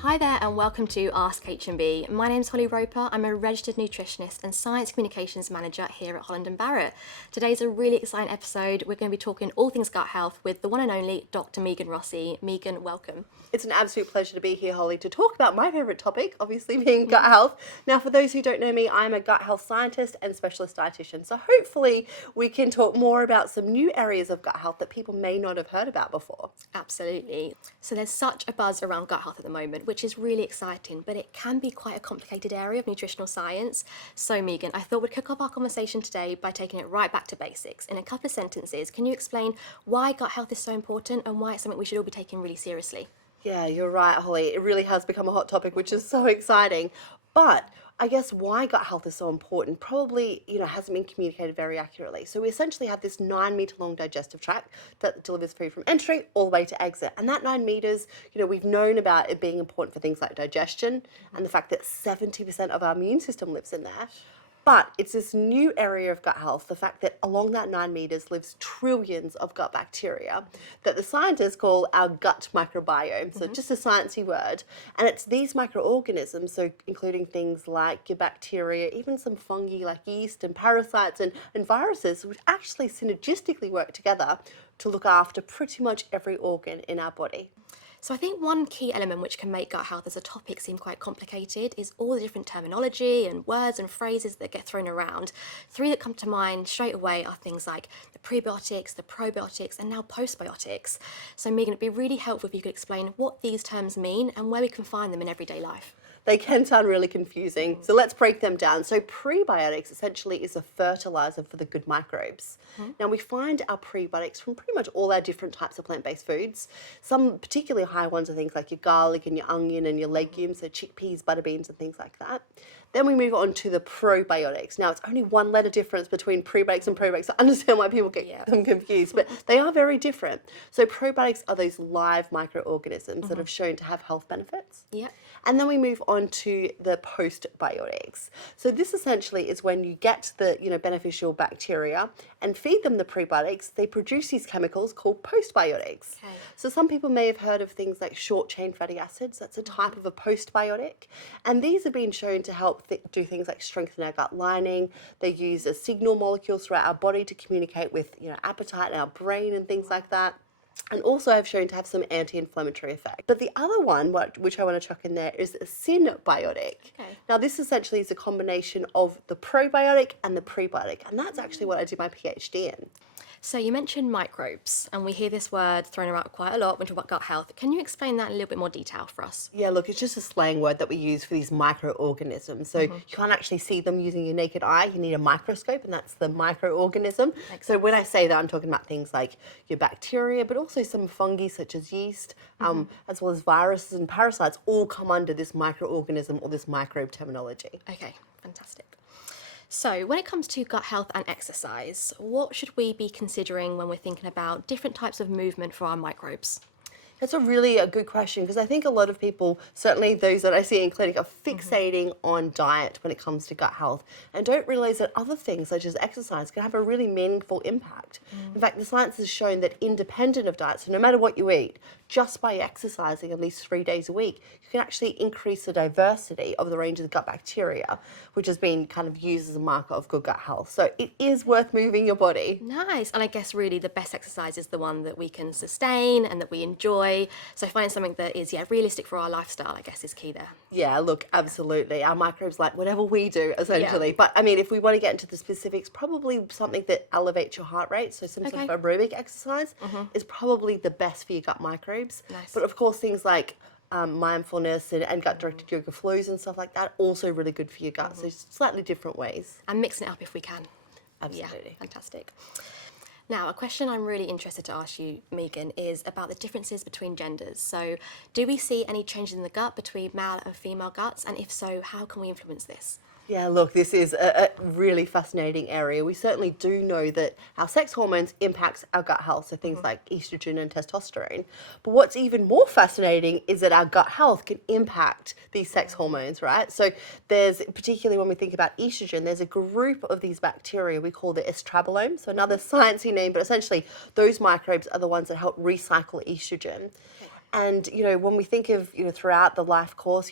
Hi there and welcome to Ask H&B. My name's Holly Roper. I'm a registered nutritionist and science communications manager here at Holland Barrett. Today's a really exciting episode. We're going to be talking all things gut health with the one and only Dr Megan Rossi. Megan, welcome. It's an absolute pleasure to be here, Holly, to talk about my favourite topic, obviously being gut health. Now, for those who don't know me, I'm a gut health scientist and specialist dietitian. So hopefully we can talk more about some new areas of gut health that people may not have heard about before. Absolutely. So there's such a buzz around gut health at the moment, which is really exciting, but it can be quite a complicated area of nutritional science. So Megan, I thought we'd kick off our conversation today by taking it right back to basics. In a couple of sentences, can you explain why gut health is so important and why it's something we should all be taking really seriously? Yeah, you're right, Holly. It really has become a hot topic, which is so exciting. But I guess why gut health is so important probably, hasn't been communicated very accurately. So we essentially have this 9-meter long digestive tract that delivers food from entry all the way to exit. And that 9 meters, we've known about it being important for things like digestion and the fact that 70% of our immune system lives in there. But it's this new area of gut health, the fact that along that 9 meters lives trillions of gut bacteria that the scientists call our gut microbiome. So just a sciencey word. And it's these microorganisms, so including things like your bacteria, even some fungi like yeast and parasites and viruses, which actually synergistically work together to look after pretty much every organ in our body. So I think one key element which can make gut health as a topic seem quite complicated is all the different terminology and words and phrases that get thrown around. 3 that come to mind straight away are things like the prebiotics, the probiotics, and now postbiotics. So Megan, it'd be really helpful if you could explain what these terms mean and where we can find them in everyday life. They can sound really confusing, so let's break them down. So prebiotics essentially is a fertilizer for the good microbes. Now we find our prebiotics from pretty much all our different types of plant-based foods. Some particularly high ones are things like your garlic and your onion and your legumes, so chickpeas, butter beans and things like that. Then we move on to the probiotics. Now, it's only 1 letter difference between prebiotics and probiotics. I understand why people get them confused, but they are very different. So probiotics are those live microorganisms that have shown to have health benefits. Yeah. And then we move on to the postbiotics. So this essentially is when you get the beneficial bacteria and feed them the prebiotics, they produce these chemicals called postbiotics. Okay. So some people may have heard of things like short-chain fatty acids. That's a type of a postbiotic. And these have been shown to help do things like strengthen our gut lining. They use a signal molecules throughout our body to communicate with appetite and our brain and things like that. And also have shown to have some anti-inflammatory effect. But the other one, which I want to chuck in there, is a synbiotic. Okay. Now this essentially is a combination of the probiotic and the prebiotic. And that's actually what I did my PhD in. So you mentioned microbes, and we hear this word thrown around quite a lot when we talk about gut health. Can you explain that in a little bit more detail for us? Yeah, look, it's just a slang word that we use for these microorganisms. So you can't actually see them using your naked eye. You need a microscope, and that's the microorganism. So when I say that, I'm talking about things like your bacteria, but also some fungi such as yeast, as well as viruses and parasites, all come under this microorganism or this microbe terminology. Okay, fantastic. So when it comes to gut health and exercise, what should we be considering when we're thinking about different types of movement for our microbes? That's a good question, because I think a lot of people, certainly those that I see in clinic, are fixating on diet when it comes to gut health and don't realize that other things such as exercise can have a really meaningful impact. In fact, the science has shown that independent of diet, so no matter what you eat, just by exercising at least 3 days a week, you can actually increase the diversity of the range of gut bacteria, which has been kind of used as a marker of good gut health. So it is worth moving your body. Nice. And I guess really the best exercise is the one that we can sustain and that we enjoy. So finding something that is realistic for our lifestyle, I guess, is key there. Yeah, look, absolutely. Our microbes like whatever we do, essentially. But I mean, if we want to get into the specifics, probably something that elevates your heart rate, so some sort of aerobic exercise is probably the best for your gut microbes. Nice. But of course, things like mindfulness and gut-directed yoga flows and stuff like that, also really good for your gut. So slightly different ways. And mixing it up if we can. Absolutely. Yeah, fantastic. Now, a question I'm really interested to ask you, Megan, is about the differences between genders. So do we see any changes in the gut between male and female guts? And if so, how can we influence this? Yeah, look, this is a really fascinating area. We certainly do know that our sex hormones impact our gut health, so things like estrogen and testosterone. But what's even more fascinating is that our gut health can impact these sex hormones, right? So there's, particularly when we think about estrogen, there's a group of these bacteria we call the estrabolomes, so another sciencey name, but essentially those microbes are the ones that help recycle estrogen. And, when we think of, throughout the life course,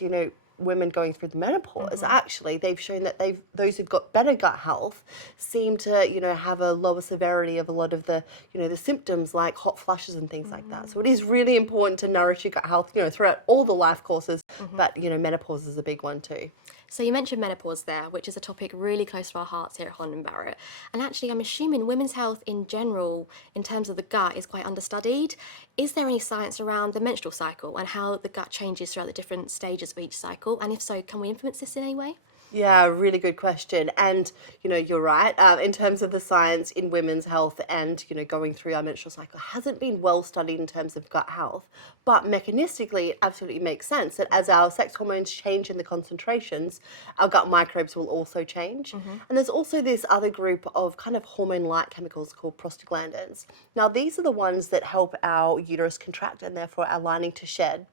women going through the menopause, actually, they've shown that those who've got better gut health seem to, have a lower severity of a lot of the, the symptoms like hot flushes and things like that. So it is really important to nourish your gut health, throughout all the life courses, but, menopause is a big one too. So you mentioned menopause there, which is a topic really close to our hearts here at Holland Barrett. And actually, I'm assuming women's health in general, in terms of the gut, is quite understudied. Is there any science around the menstrual cycle and how the gut changes throughout the different stages of each cycle? And if so, can we influence this in any way? Yeah, really good question. And, you're right. In terms of the science in women's health and, going through our menstrual cycle hasn't been well studied in terms of gut health. But mechanistically, it absolutely makes sense that as our sex hormones change in the concentrations, our gut microbes will also change. And there's also this other group of kind of hormone-like chemicals called prostaglandins. Now, these are the ones that help our uterus contract and therefore our lining to shed.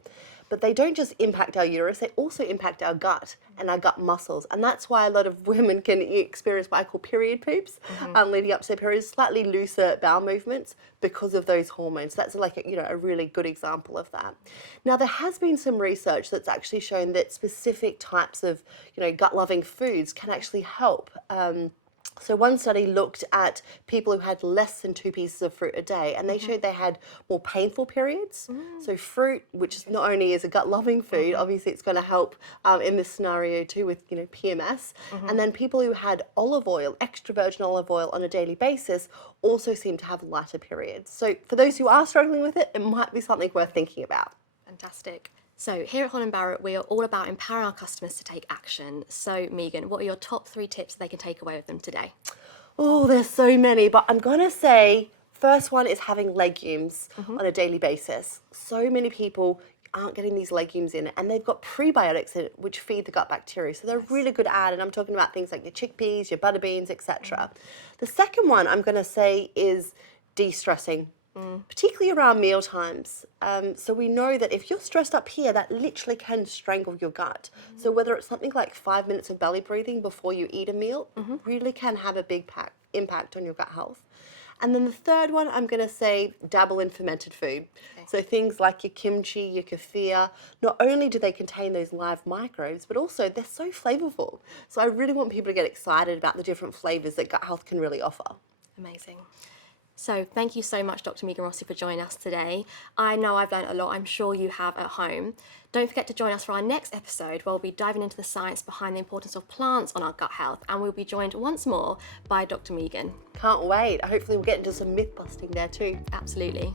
But they don't just impact our uterus, they also impact our gut and our gut muscles. And that's why a lot of women can experience what I call period poops, leading up to their periods, slightly looser bowel movements because of those hormones. That's like a really good example of that. Now, there has been some research that's actually shown that specific types of, gut-loving foods can actually help. So one study looked at people who had less than 2 pieces of fruit a day, and they showed they had more painful periods. So fruit, which not only is a gut-loving food, obviously it's going to help in this scenario too with PMS. And then people who had olive oil, extra virgin olive oil on a daily basis, also seem to have lighter periods. So for those who are struggling with it, it might be something worth thinking about. Fantastic. So here at Holland Barrett, we are all about empowering our customers to take action. So Megan, what are your top 3 tips they can take away with them today? Oh, there's so many, but I'm going to say first one is having legumes on a daily basis. So many people aren't getting these legumes in, and they've got prebiotics in it, which feed the gut bacteria. So they're a really good add, and I'm talking about things like your chickpeas, your butter beans, etc. The second one I'm going to say is de-stressing. Particularly around meal times. So we know that if you're stressed up here, that literally can strangle your gut. So whether it's something like 5 minutes of belly breathing before you eat a meal, really can have a big impact on your gut health. And then the third one, I'm going to say dabble in fermented food. Okay. So things like your kimchi, your kefir, not only do they contain those live microbes, but also they're so flavorful. So I really want people to get excited about the different flavors that gut health can really offer. Amazing. So thank you so much, Dr. Megan Rossi, for joining us today. I know I've learned a lot. I'm sure you have at home. Don't forget to join us for our next episode where we'll be diving into the science behind the importance of plants on our gut health, and we'll be joined once more by Dr. Megan. Can't wait. Hopefully we'll get into some myth busting there too. Absolutely.